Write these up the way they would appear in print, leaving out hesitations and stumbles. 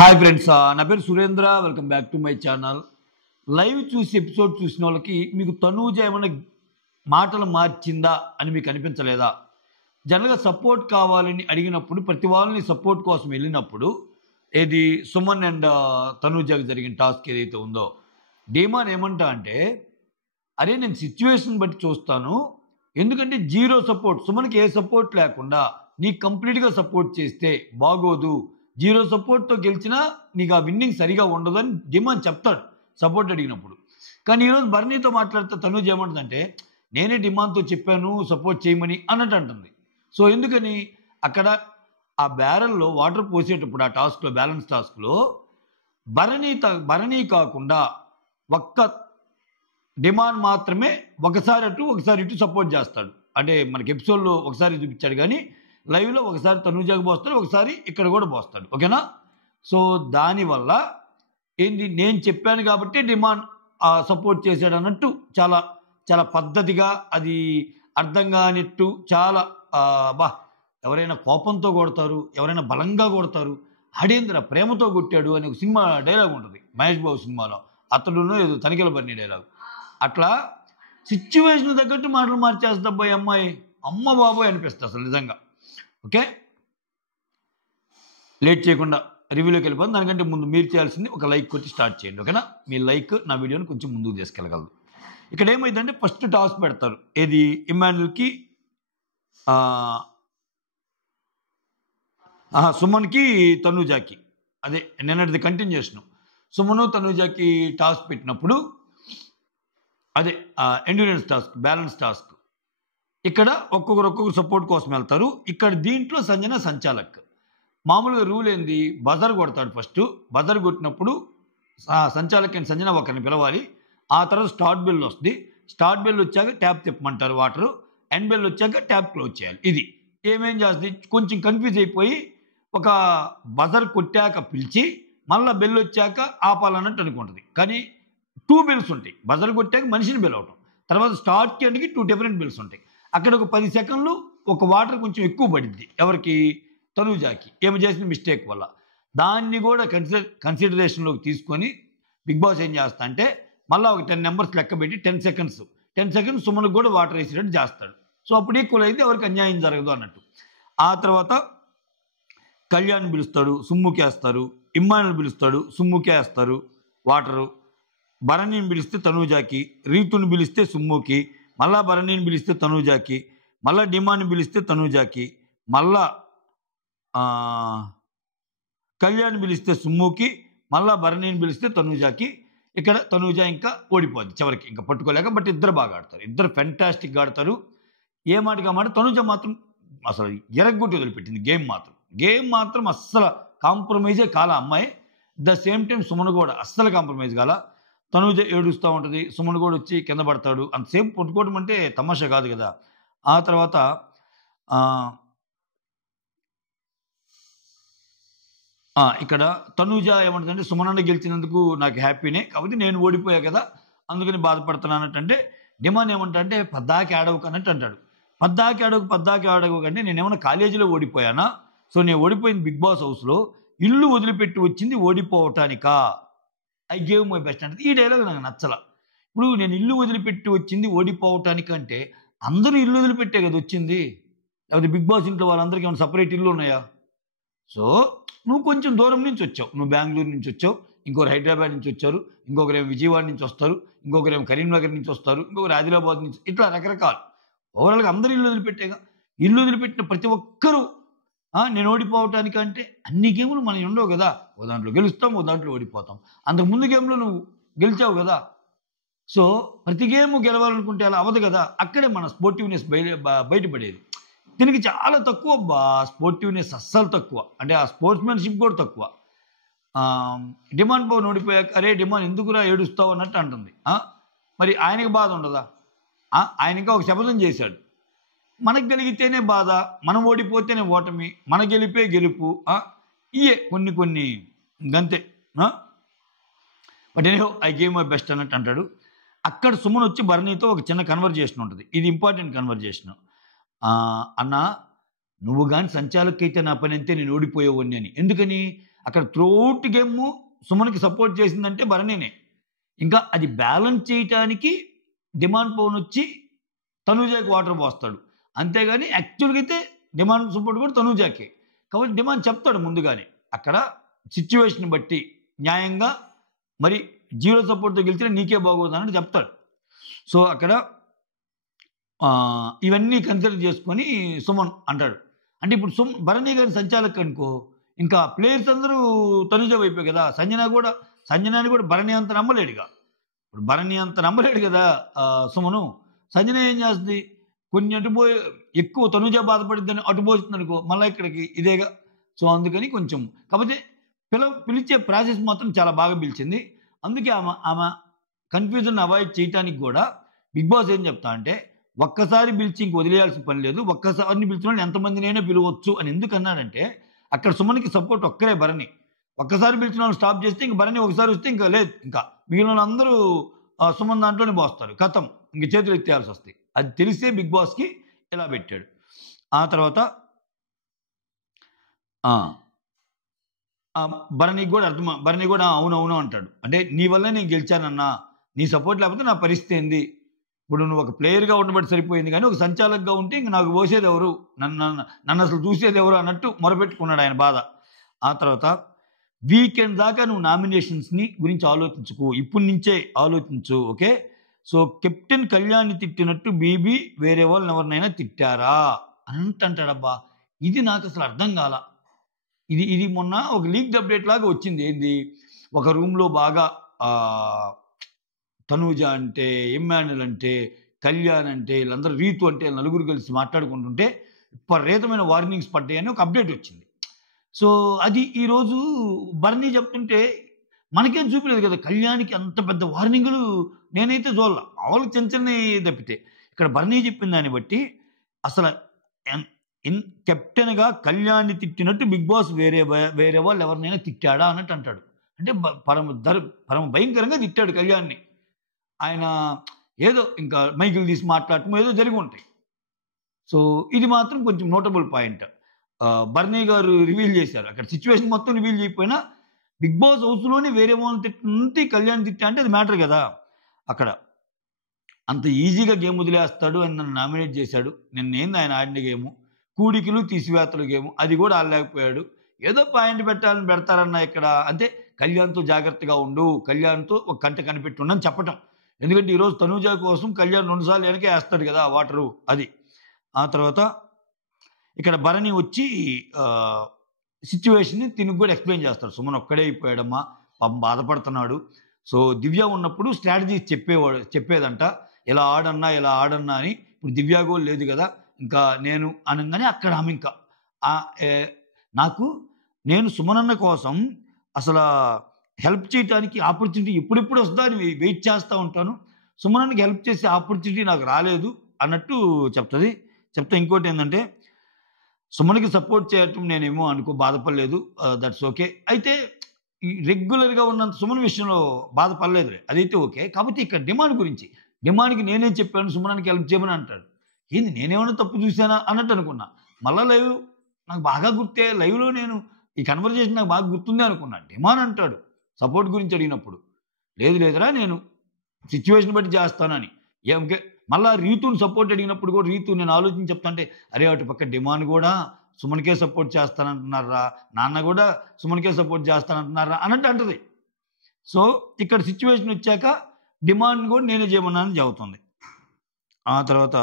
Hi friends, నా పేరు Surendra. Welcome back to my channel. Live చూసి ఎపిసోడ్ చూసిన వాళ్ళకి మీకు తనూజ ఏమైనా మాటలు మార్చిందా అని మీకు అనిపించలేదా? జనరల్గా సపోర్ట్ కావాలని అడిగినప్పుడు ప్రతి వాళ్ళని సపోర్ట్ కోసం వెళ్ళినప్పుడు ఏది సుమన్ అండ్ తనూజకి జరిగిన టాస్క్ ఏదైతే ఉందో, డీమాన్ ఏమంటా అంటే, అరే నేను సిచ్యువేషన్ బట్టి చూస్తాను, ఎందుకంటే జీరో సపోర్ట్, సుమన్కి ఏ సపోర్ట్ లేకుండా నీకు కంప్లీట్గా సపోర్ట్ చేస్తే బాగోదు, జీరో సపోర్ట్తో గెలిచినా నీకు ఆ విన్నింగ్ సరిగా ఉండదని డిమాండ్ చెప్తాడు సపోర్ట్ అడిగినప్పుడు. కానీ ఈరోజు బర్నీతో మాట్లాడితే తనూజ ఏమంటుందంటే, నేనే డిమాండ్తో చెప్పాను సపోర్ట్ చేయమని అన్నట్టు అంటుంది. సో ఎందుకని అక్కడ ఆ బ్యారెల్లో వాటర్ పోసేటప్పుడు ఆ టాస్క్లో, బ్యాలెన్స్ టాస్క్లో భరణి కాకుండా ఒక్క డిమాండ్ మాత్రమే ఒకసారి అటు ఒకసారి ఇటు సపోర్ట్ చేస్తాడు. అంటే మనకి ఎపిసోడ్లో ఒకసారి చూపించాడు, కానీ లైవ్లో ఒకసారి తనూజకి పోస్తాడు, ఒకసారి ఇక్కడ కూడా పోస్తాడు. ఓకేనా? సో దానివల్ల ఏంది, నేను చెప్పాను కాబట్టి డిమాండ్ సపోర్ట్ చేశాడు అన్నట్టు చాలా చాలా పద్ధతిగా, అది అర్థం కానిట్టు, చాలా ఎవరైనా కోపంతో కొడతారు, ఎవరైనా బలంగా కొడతారు, హడేంద్ర ప్రేమతో కొట్టాడు అని ఒక సినిమా డైలాగ్ ఉంటుంది మహేష్ బాబు సినిమాలో, అతడును ఏదో తనిఖీల బర్నీ డైలాగ్. అట్లా సిచ్యువేషన్ తగ్గట్టు మాటలు మార్చేస్తా పోయి అమ్మాయి, అమ్మ బాబోయ్ అనిపిస్తుంది అసలు నిజంగా. ఓకే, లేట్ చేయకుండా రివ్యూలోకి వెళ్ళిపోతుంది. దానికంటే ముందు మీరు చేయాల్సింది ఒక లైక్ కొట్టి స్టార్ట్ చేయండి. ఓకేనా? మీ లైక్ నా వీడియోని కొంచెం ముందుకు తీసుకెళ్ళగలదు. ఇక్కడ ఏమైందంటే ఫస్ట్ టాస్క్ పెడతారు, ఏది ఇమ్మాన్యుల్కి సుమన్కి తనూజకి, అదే నిన్నటిది కంటిన్యూషన్. సుమను తనూజకి టాస్క్ పెట్టినప్పుడు అదే ఎండ్యూరెన్స్ టాస్క్, బ్యాలెన్స్ టాస్క్. ఇక్కడ ఒక్కొక్కరు సపోర్ట్ కోసం వెళ్తారు. ఇక్కడ దీంట్లో సంజన సంచాలక్. మామూలుగా రూల్ ఏంది, బజర్ కొడతాడు ఫస్ట్. బజర్ కొట్టినప్పుడు సంచాలక్ అండ్ సంజన ఒకరిని పిలవాలి. ఆ తర్వాత స్టార్ట్ బెల్ వస్తుంది. స్టార్ట్ బెల్ వచ్చాక ట్యాప్ తిప్పమంటారు వాటరు. ఎండ్ బెల్ వచ్చాక ట్యాప్ క్లోజ్ చేయాలి. ఇది ఏమేం చేస్తుంది, కొంచెం కన్ఫ్యూజ్ అయిపోయి ఒక బజర్ కొట్టాక పిలిచి మళ్ళీ బెల్ వచ్చాక ఆపాలన్నట్టు అనుకుంటుంది. కానీ 2 బెల్స్ ఉంటాయి. బజర్ కొట్టాక మనిషిని బెల్ అవటం, తర్వాత స్టార్ట్ చేయడానికి 2 డిఫరెంట్ బెల్స్ ఉంటాయి. అక్కడ ఒక 10 సెకండ్లు ఒక వాటర్ కొంచెం ఎక్కువ పడింది ఎవరికి, తనూజకి, ఏమి చేసిన మిస్టేక్ వల్ల. దాన్ని కూడా కన్సిడరేషన్లోకి తీసుకొని బిగ్ బాస్ ఏం చేస్తా అంటే, మళ్ళీ ఒక 10 నెంబర్స్ లెక్క పెట్టి 10 సెకండ్స్ సుమన్కి కూడా వాటర్ వేసేటట్టు చేస్తాడు. సో అప్పుడు ఈక్వల్ అయితే ఎవరికి అన్యాయం జరగదు అన్నట్టు. ఆ తర్వాత కళ్యాణ్ పిలుస్తాడు, సుమ్ముకి వేస్తారు. ఇమ్మానుల్ పిలుస్తాడు, సుమ్ముకి వేస్తారు వాటరు. భరణిని పిలిస్తే తనూజకి, రీతుని పిలిస్తే సుమ్ముకి, మళ్ళా భరణిని పిలిస్తే తనూజకి, మళ్ళా డిమాండ్ని పిలిస్తే తనూజకి, మళ్ళా కళ్యాణ్ పిలిస్తే సుమ్ముకి, మళ్ళా భరణిని పిలిస్తే తనూజకి. ఇక్కడ తనూజ ఇంకా ఓడిపోద్ది చివరికి, ఇంకా పట్టుకోలేక. బట్ ఇద్దరు బాగా ఆడతారు, ఇద్దరు ఫెంటాస్టిక్గా ఆడతారు. ఏ మాటగా మాట తనూజ మాత్రం అసలు ఎరగొట్టి వదిలిపెట్టింది గేమ్ మాత్రం అస్సలు కాంప్రమైజే కాల అమ్మాయి. ద సేమ్ టైం సుమన్ కూడా అస్సలు కాంప్రమైజ్ కాల. తనూజ ఏడుస్తూ ఉంటుంది, సుమన్ కూడా వచ్చి కింద పడతాడు. అంతసేపు పట్టుకోవడం అంటే తమాషా కాదు కదా. ఆ తర్వాత ఇక్కడ తనూజ ఏమంటుందంటే, సుమన్ గెలిచినందుకు నాకు హ్యాపీనే, కాబట్టి నేను ఓడిపోయా కదా అందుకని బాధపడుతున్నానంటే, డిమాండ్ ఏమంటా అంటే పద్దాకి ఆడవకు అన్నట్టు అంటాడు. పద్దాకి ఆడవు అంటే నేనేమన్నా కాలేజీలో ఓడిపోయానా? సో నేను ఓడిపోయింది బిగ్ బాస్ హౌస్లో, ఇల్లు వదిలిపెట్టి వచ్చింది ఓడిపోవటానికా? ఐ గేవ్ మై బెస్ట్ అంటే ఈ డైలాగ్ నాకు నచ్చల. ఇప్పుడు నేను ఇల్లు వదిలిపెట్టి వచ్చింది ఓడిపోవటానికంటే అందరూ ఇల్లు వదిలిపెట్టే కదా వచ్చింది, లేకపోతే బిగ్ బాస్ ఇంట్లో వాళ్ళందరికీ ఏమైనా సపరేట్ ఇల్లు ఉన్నాయా? సో నువ్వు కొంచెం దూరం నుంచి వచ్చావు, నువ్వు బెంగళూరు నుంచి వచ్చావు, ఇంకొకరు హైదరాబాద్ నుంచి వచ్చారు, ఇంకొకరేమో విజయవాడ నుంచి వస్తారు, ఇంకొకరేమో కరీంనగర్ నుంచి వస్తారు, ఇంకొకరు ఆదిలాబాద్ నుంచి, ఇట్లా రకరకాలు. ఓవరాల్గా అందరూ ఇల్లు వదిలిపెట్టేగా. ఇల్లు వదిలిపెట్టిన ప్రతి ఒక్కరూ నేను ఓడిపోవటానికి అంటే, అన్ని గేములు మనం ఉండవు కదా, ఓ దాంట్లో గెలుస్తాం, ఓ దాంట్లో ఓడిపోతాం. అంతకు ముందు గేమ్లో నువ్వు గెలిచావు కదా. సో ప్రతి గేమ్ గెలవాలనుకుంటే అలా అవ్వదు కదా. అక్కడే మన స్పోర్టివ్నెస్ బయటపడేది. దీనికి చాలా తక్కువ స్పోర్టివ్నెస్, అస్సలు తక్కువ. అంటే ఆ స్పోర్ట్స్మెన్షిప్ కూడా తక్కువ. డిమాండ్ పవన్ ఓడిపోయాక, అరే డిమాండ్ ఎందుకురా ఏడుస్తావు అన్నట్టు అంటుంది. మరి ఆయనకి బాధ ఉండదా? ఆయన ఇంకా ఒక శపథం చేశాడు, మనకు గెలిగితేనే బాధ, మనం ఓడిపోతేనే ఓటమి, మన గెలిపే గెలుపు. ఇయే కొన్ని గంతే. But anyhow I gave my best అన్నట్టు అంటాడు. అక్కడ సుమన్ వచ్చి భరణితో ఒక చిన్న కన్వర్జేషన్ ఉంటుంది, ఇది ఇంపార్టెంట్ కన్వర్జేషన్. అన్న, నువ్వు కానీ సంచాలక్ అయితే నా పని అంతే, నేను ఓడిపోయేవాడిని అని. ఎందుకని అక్కడ త్రూఅవుట్ గేమ్ సుమన్కి సపోర్ట్ చేసిందంటే భరణినే. ఇంకా అది బ్యాలెన్స్ చేయటానికి డిమాండ్ పవన్ వచ్చి తనూజాకి వాటర్ పోస్తాడు. అంతేగాని యాక్చువల్‌గా అయితే డిమాండ్ సపోర్ట్ కూడా తనూజాకే. కాబట్టి డిమాండ్ చెప్తాడు ముందుగానే. అక్కడ సిట్యుయేషన్ బట్టి న్యాయంగా మరి జీరో సపోర్ట్‌తో గెలిచినా నీకే బాగోదన్నట్టు చెప్తాడు. సో, అక్కడ ఇవన్నీ కన్సిడర్ చేసుకొని సుమన్ అంటాడు. అంటే ఇప్పుడు భరణి గారి సంచాలక్ అనుకో, ఇంకా ప్లేయర్స్ అందరూ తనుజ వైపే కదా! సంజనాని కూడా భరణి అంత నమ్మలేడుగా. ఇప్పుడు భరణి అంత నమ్మలేడు కదా సుమను. సంజన ఏం చేస్తది? కొన్ని అటు పోయి ఎక్కువ తనుజ బాధపడిద్దని అటు పోస్తుందనుకో, మళ్ళా ఇక్కడికి ఇదేగా. సో, అందుకని కొంచెం కాకపోతే పిలిచే ప్రాసెస్ మాత్రం చాలా బాగా పిలిచింది. అందుకే ఆమె కన్‌ఫ్యూజన్‌ని అవాయిడ్ చేయటానికి గూడా బిగ్ బాస్ ఏం చెప్తా అంటే, ఒక్కసారి పిలిచి ఇంక వదిలేయాల్సిన పని లేదు. ఒక్కసారిని పిలిచిన వాళ్ళని ఎంతమందినైనా పిలవచ్చు అని ఎందుకన్నాడంటే, అక్కడ సుమన్‌కి సపోర్ట్ ఒక్కరే భరణి. ఒక్కసారి పిలిచిన వాళ్ళని స్టాప్ చేస్తే ఇంక భరణి ఒకసారి వస్తే ఇంకా లేదు. ఇంకా మిగిలినోళ్ళందరూ సుమన్ దాంట్లోనే పోస్తారు. ఖతం. ఇంక చేతులు ఎత్తేయాల్సొస్తాయి. అది తెలిసే బిగ్ బాస్‌కి ఇలా పెట్టాడు. ఆ తర్వాత ఆ! భరణి కూడా అవునవును అంటాడు. అంటే నీ వల్లే నేను గెలిచానన్నా. నీ సపోర్ట్ లేకపోతే నా పరిస్థితి ఏంది? ఇప్పుడు నువ్వు ఒక ప్లేయర్‌గా ఉండబట్టి సరిపోయింది గానీ, ఒక సంచాలకుగా ఉంటే ఇంక నాకు పోసేదెవరు? నన్నసలు చూసేదెవరు అన్నట్టు మొరపెట్టుకున్నాడు ఆయన బాధ. ఆ తర్వాత వీకెండ్ దాకా నువ్వు నామినేషన్స్‌ని గురించి ఆలోచించకు. ఇప్పటి నుంచే ఆలోచించు. ఓకే. సో, కెప్టెన్ కళ్యాణ్‌ని తిట్టినట్టు బీబీ వేరే వాళ్ళనెవరినైనా తిట్టారా? అంటాడబ్బా! ఇది నాకసలు అర్థం కాల. ఇది మొన్న ఒక లీక్డ్ అప్డేట్ లాగా వచ్చింది. ఏంది? ఒక రూమ్‌లో బాగా తనూజ అంటే, ఇమ్మాన్యుల్ అంటే, కళ్యాణ్ అంటే, వీళ్ళందరూ రీతు అంటే నలుగురు కలిసి మాట్లాడుకుంటుంటే విపరీతమైన వార్నింగ్స్ పడ్డాయని ఒక అప్డేట్ వచ్చింది. సో, అది ఈరోజు భరణి చెప్తుంటే మనకేం చూపియలేదు కదా! కళ్యాణ్‌కి అంత పెద్ద వార్నింగులు నేనైతే చూడల. మామూలుగా చిన్న చిన్నయి తప్పితే. ఇక్కడ భరణి చెప్పిన దాన్ని బట్టి అసల కెప్టెన్‌గా కళ్యాణ్‌ని తిట్టినట్టు బిగ్ బాస్ వేరే వాళ్ళు ఎవరినైనా తిట్టాడా అన్నట్టు అంటాడు. అంటే పరమ భయంకరంగా తిట్టాడు కళ్యాణ్‌ని. ఆయన ఏదో ఇంకా మైకులు తీసి మాట్లాడటం ఏదో జరిగి ఉంటాయి. సో, ఇది మాత్రం కొంచెం notable point. Bharani garu reveal చేశారు. అక్కడ సిట్యుయేషన్ మొత్తం రివీల్ చేయకపోయినా బిగ్ బాస్ హౌస్‌లోనే వేరే వాళ్ళని తిట్టినంతే కళ్యాణ్ తిట్టా అంటే అది మ్యాటర్ కదా! అక్కడ అంత ఈజీగా గేమ్ వదిలేస్తాడు అని నన్ను నామినేట్ చేశాడు. నిన్నేంది ఆయన ఆడిన గేము. కూడికలు, తీసివేతల గేము. అది కూడా ఆడలేకపోయాడు. ఏదో పాయింట్ పెట్టాలని పెడతారన్న ఇక్కడ. అంతే కళ్యాణ్‌తో జాగ్రత్తగా ఉండు. కళ్యాణ్‌తో ఒక కంట కనిపెట్టి ఉండని చెప్పటం. ఎందుకంటే ఈరోజు తనూజ కోసం కళ్యాణ్ 2 సార్లు వెనకే ఏస్తాడు కదా! వాటరు అది. ఆ తర్వాత ఇక్కడ భరణి వచ్చి సిట్యుయేషన్‌ని తినికి కూడా ఎక్స్‌ప్లెయిన్ చేస్తాడు. సుమన్ ఒక్కడే అయిపోయాడమ్మా. పాపం బాధపడుతున్నాడు. సో, దివ్య ఉన్నప్పుడు స్ట్రాటజీస్ చెప్పేదంట. ఇలా ఆడన్నా అని. ఇప్పుడు దివ్య గూడా లేదు గదా! ఇంకా నేను అనంగానే అక్కడ ఆమె ఇంకా నాకు నేను సుమనన్న కోసం అసలా హెల్ప్ చేయటానికి ఆపర్చునిటీ ఎప్పుడెప్పుడు వస్తదా అని వెయిట్ చేస్తా ఉంటాను. సుమనన్నకి హెల్ప్ చేసే ఆపర్చునిటీ నాకు రాలేదు అన్నట్టు చెప్తది. చెప్తే ఇంకోటేందంటే సుమన్‌కి సపోర్ట్ చేయటం నేనేమో బాధపడలేదు. That's okay. అయితే ఈ రెగ్యులర్‌గా ఉన్నంత సుమన్ విషయంలో బాధపడలేదులే. అదైతే ఓకే. కాకపోతే ఇక్కడ డిమాండ్ గురించి. డిమాండ్‌కి నేనే చెప్పాను సుమన్‌కి హెల్ప్ చేయమని అంటాడు. ఏంది నేనేమన్నా తప్పు చూసానా అన్నట్టు అనుకున్నా. మళ్ళా లైవ్ నాకు బాగా గుర్తే. లైవ్‌లో నేను ఈ కన్వర్జేషన్ నాకు బాగా గుర్తుందే అనుకున్నా. డిమాండ్ అంటాడు సపోర్ట్ గురించి అడిగినప్పుడు. లేదు లేదురా నేను సిట్యుయేషన్ బట్టి చేస్తానని. ఓకే. మళ్ళా రీతుని సపోర్ట్ అడిగినప్పుడు కూడా రీతు నేను ఆలోచించి చెప్తాంటే, అరే అటు పక్క డిమాండ్ కూడా సుమన్‌కే సపోర్ట్ చేస్తానంటున్నారురా. నాన్న కూడా సుమన్‌కే సపోర్ట్ చేస్తానంటున్నారురా అన్నట్టు అంటది. సో, ఇక్కడ సిట్యుయేషన్ వచ్చాక డిమాండ్ కూడా నేనే చేయమన్నానని చెబుతుంది. ఆ తర్వాత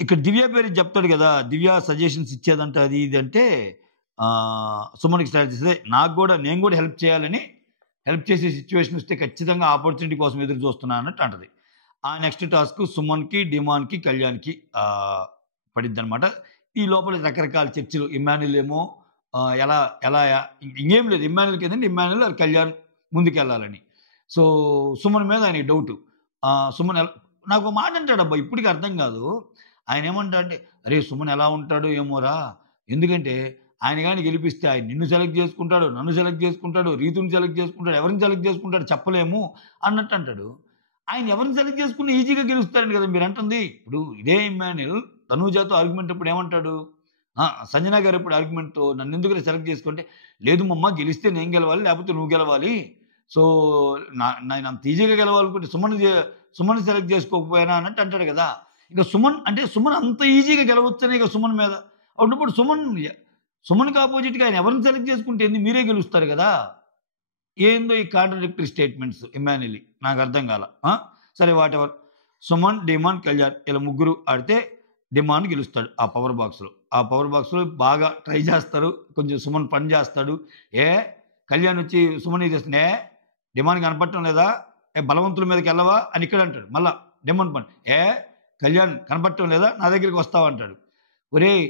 ఇక్కడ దివ్య పేరు చెప్తాడు కదా! దివ్య సజెషన్స్ ఇచ్చేదంట అది ఇది అంటే సుమన్‌కి స్ట్రాటజీస్ నేను కూడా హెల్ప్ చేయాలని హెల్ప్ చేసే సిట్యుయేషన్ వస్తే ఖచ్చితంగా ఆపర్చునిటీ కోసం ఎదురు చూస్తున్నా అన్నట్టు అంటది. ఆ నెక్స్ట్ టాస్క్ సుమన్‌కి, డిమాన్‌కి, కళ్యాణ్‌కి పడిద్దనమాట. ఈ లోపల రకరకాల చర్చలు. ఇమ్మాన్యుల్ ఏమో ఎలా ఎలా ఇంకేం లేదు. ఇమ్మాన్యుల్‌కి ఏంటంటే ఇమ్మాన్యుల్ కళ్యాణ్ ముందుకెళ్ళాలని. సో, సుమన్ మీద ఆయనకి డౌటు. సుమన్ నాకు మాట అంటాడబ్బా ఇప్పటికి అర్థం కాదు. ఆయన ఏమంటాడంటే, అరే సుమన్ ఎలా ఉంటాడో ఏమోరా! ఎందుకంటే ఆయన గాని గెలిపిస్తే ఆయన నిన్ను సెలెక్ట్ చేసుకుంటాడు, నన్ను సెలెక్ట్ చేసుకుంటాడు, రీతుని సెలెక్ట్ చేసుకుంటాడు, ఎవరిని సెలెక్ట్ చేసుకుంటాడో చెప్పలేము అన్నట్టు అంటాడు. ఆయన ఎవరిని సెలెక్ట్ చేసుకున్నా ఈజీగా గెలుస్తారని కదా మీరంటుంది. ఇప్పుడు ఇదే ఇమ్మాన్యుల్ తనూజాతో ఆర్గ్యుమెంట్ అప్పుడు ఏమంటాడు? సంజన గారు ఇప్పుడు ఆర్గ్యుమెంట్‌తో నన్నెందుకురా సెలెక్ట్ చేసుకుంటే, లేదు మమ్మ గెలిస్తే నేను గెలవాలి, లేకపోతే నువ్వు గెలవాలి. సో, నేనంత ఈజీగా గెలవాలనుకుంటే సుమన్‌ని సెలెక్ట్ చేసుకోకపోయానా అన్నట్టు అంటాడు కదా! ఇక సుమన్ అంత ఈజీగా గెలవచ్చనే ఇక సుమన్ మీద. అటువంటిప్పుడు సుమన్‌కి అపోజిట్‌గా ఆయన ఎవరిని సెలెక్ట్ చేసుకుంటే ఏంది మీరే గెలుస్తారు కదా! ఏందో ఈ కాంట్రడిక్టరీ స్టేట్మెంట్స్ ఇమ్మాన్యుయలీ నాకు అర్థం కాల. సరే వాటెవర్. సుమన్, డిమాండ్, కళ్యాణ్ ఇలా ముగ్గురు ఆడితే డిమాండ్ గెలుస్తాడు ఆ పవర్ బాక్స్‌లో. ఆ పవర్ బాక్స్‌లో బాగా ట్రై చేస్తారు. కొంచెం సుమన్ పని చేస్తాడు. కళ్యాణ్ వచ్చి సుమన్ ఇది చేస్తుంది. డిమాండ్ కనపడటం లేదా? బలవంతుల మీదకెళ్ళవా అని ఇక్కడ అంటాడు. మళ్ళా డిమాండ్ పని. కళ్యాణ్ కనపడటం లేదా? నా దగ్గరికి వస్తావా అంటాడు. ఒరేయ్!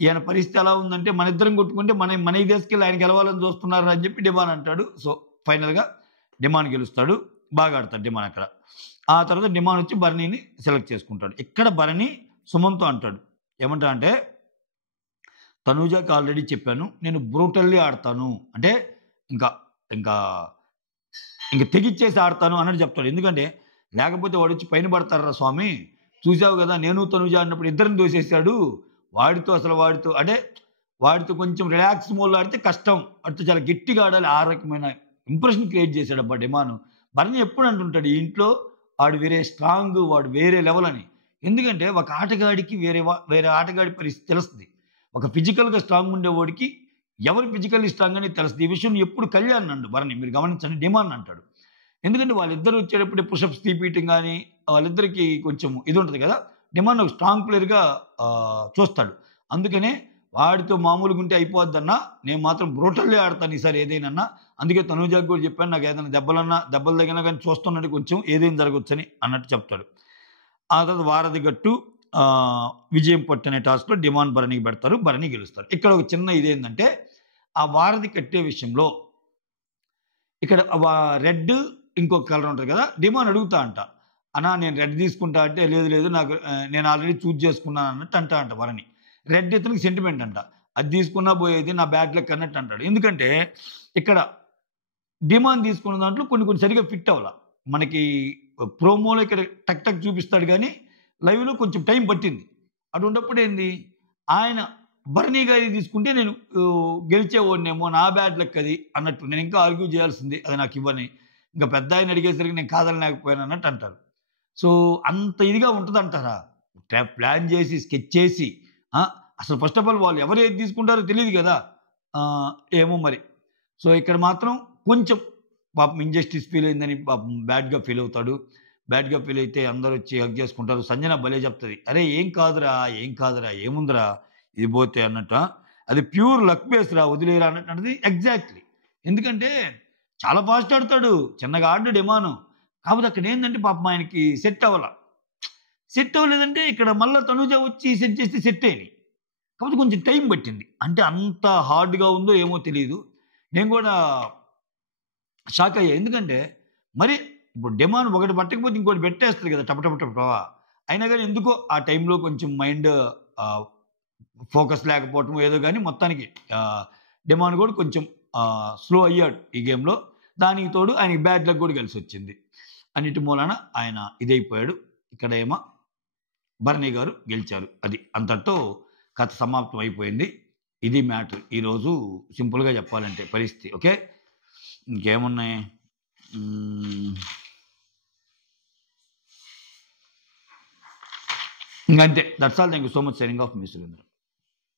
ఈయన పరిస్థితి ఎలా ఉందంటే మన ఇద్దరం కొట్టుకుంటే మనకి తీసుకెళ్ళి ఆయన గెలవాలని చూస్తున్నారు అని చెప్పి డిమాండ్ అంటాడు. సో, ఫైనల్‌గా డిమాండ్ గెలుస్తాడు. బాగా ఆడతాడు డిమాండ్ అక్కడ. ఆ తర్వాత డిమాండ్ వచ్చి భరణిని సెలెక్ట్ చేసుకుంటాడు. ఇక్కడ భరణి సుమన్‌తో అంటాడు. ఏమంటా అంటే, తనూజకి ఆల్రెడీ చెప్పాను. నేను బ్రూటల్లీ ఆడతాను. అంటే ఇంకా ఇంకా ఇంక తెగిచ్చేసి ఆడతాను అన్నట్టు చెప్తాడు. ఎందుకంటే లేకపోతే వాడొచ్చి పైన పడతారురా స్వామి. చూసావు కదా నేను తనూజ అన్నప్పుడు ఇద్దరిని దోసేసాడు. వాడితో కొంచెం రిలాక్స్ మోడ్‌లో ఆడితే కష్టం. వాడితో చాలా గట్టిగా ఆడాలి. ఆ రకమైన ఇంప్రెషన్ క్రియేట్ చేశాడబ్బా డిమాను. భరణి ఎప్పుడు అంటుంటాడు ఈ ఇంట్లో వాడు వేరే స్ట్రాంగ్, వాడు వేరే లెవెల్ అని. ఎందుకంటే ఒక ఆటగాడికి వేరే ఆటగాడి పరిస్థితి తెలుస్తది. ఒక ఫిజికల్‌గా స్ట్రాంగ్ ఉండేవాడికి ఎవరు ఫిజికల్లీ స్ట్రాంగ్ అనేది తెలుస్తది. ఈ విషయం ఎప్పుడు కళ్యాణ్ అన్నాడు భరణి. మీరు గమనించండి డిమాండ్ అంటాడు. ఎందుకంటే వాళ్ళిద్దరూ వచ్చేటప్పుడే పుషప్స్ తీపియటం గాని, వాళ్ళిద్దరికీ కొంచెం ఇది ఉంటది కదా! డిమాండ్ ఒక స్ట్రాంగ్ ప్లేయర్‌గా చూస్తాడు. అందుకనే వాడితో మామూలుగుంటే అయిపోద్దన్నా, నేను మాత్రం బ్రూటల్లీ ఆడతాను ఈసారి ఏదైనన్నా. అందుకే తనూజకి కూడా చెప్పాను నాకు ఏదైనా దెబ్బలు తగిలినా గాని చూస్తున్నాడు కొంచెం ఏదైనా జరగొచ్చని అన్నట్టు చెప్తాడు. ఆ తర్వాత వారధి గట్టు విజయం పట్టు అనే టాస్క్‌లో డిమాండ్ భరణికి పెడతారు. భరణి గెలుస్తారు. ఇక్కడ ఒక చిన్న ఇదేందంటే, ఆ వారధి కట్టే విషయంలో ఇక్కడ రెడ్ ఇంకొక కలర్ ఉంటది కదా! డిమాండ్ అడుగుతా అంట. అన్నా నేను రెడ్ తీసుకుంటా అంటే, లేదు నాకు నేను ఆల్రెడీ చూజ్ చేసుకున్నాను అన్నట్టు అంట భరణి. రెడ్ ఇతనికి సెంటిమెంట్ అంట. అది తీసుకున్నా పోయేది నా బ్యాడ్ లక్ అన్నట్టు అంటాడు. ఎందుకంటే ఇక్కడ డిమాండ్ తీసుకున్న దాంట్లో కొన్ని సరిగ్గా ఫిట్ అవ్వల. మనకి ప్రోమోలో ఇక్కడ టక్ చూపిస్తాడు గానీ, లైవ్‌లో కొంచెం టైం పట్టింది. అటువంటప్పుడు ఏంది ఆయన భరణి గారిది తీసుకుంటే నేను గెలిచేవాడినేమో నా బ్యాడ్ లక్ అది అన్నట్టు. నేను ఇంకా ఆర్గ్యూ చేయాల్సింది అది నాకు ఇవ్వని. ఇంకా పెద్దాయన అడిగేసరికి నేను కాదనలేకపోయాను అన్నట్టు అంటారు. సో, అంత ఇదిగా ఉంటదంటారా? ప్లాన్ చేసి, స్కెచ్ చేసి అసలు ఫస్ట్ ఆఫ్ ఆల్ వాళ్ళు ఎవరు ఏది తీసుకుంటారో తెలీదు గదా! ఏమో మరి. సో, ఇక్కడ మాత్రం కొంచెం పాపం ఇంజస్టిస్ ఫీల్ అయిందని పాపం బ్యాడ్‌గా ఫీల్ అవుతాడు. బ్యాడ్‌గా ఫీల్ అయితే అందరొచ్చి హగ్ చేసుకుంటారు. సంజన భలే చెప్తది. "అరేయ్! ఏం కాదురా ఏముందిరా ఇది పోతే" అన్నట్టు. అది ప్యూర్ లక్ బేస్ రా వదిలేయరా అన్నట్టు అంటది. ఎగ్జాక్ట్‌లీ. ఎందుకంటే చాలా ఫాస్ట్ ఆడతాడు. చిన్నగా ఆడడు డిమాను. కాకపోతే అక్కడేందంటే పాపం ఆయనకి సెట్ అవ్వల. సెట్ అవ్వలేదంటే ఇక్కడ మళ్ళా తనూజ వచ్చి సెట్ చేస్తే సెట్ అయినాయి. కాకపోతే కొంచెం టైం పట్టింది. అంటే అంత హార్డ్‌గా ఉందో ఏమో తెలీదు. నేను కూడా షాక్ అయ్యా. ఎందుకంటే మరి ఇప్పుడు డిమాండ్ ఒకటి పట్టకపోతే ఇంకోటి పెట్టేస్తది కదా! టప. అయినా గాని ఎందుకో ఆ టైంలో కొంచెం మైండ్ ఆహ్, ఫోకస్ లేకపోవటమో ఏదో గాని మొత్తానికి డిమాండ్ కూడా కొంచెం స్లో అయ్యాడు ఈ గేమ్‌లో. దానికి తోడు ఆయనకి బ్యాడ్ లక్ కూడా కలిసొచ్చింది. అన్నిటి మూలాన ఆయన ఇదైపోయాడు. ఇక్కడేమో భరణి గారు గెలిచారు. అది అంతటితో కథ సమాప్తం అయిపోయింది. ఇది మ్యాటర్. ఈరోజు సింపుల్‌గా చెప్పాలంటే పరిస్థితి. ఓకే. ఇంకేమున్నాయి? ఇంకంతే. That's all. Thank you so much. Signing off me Surendra.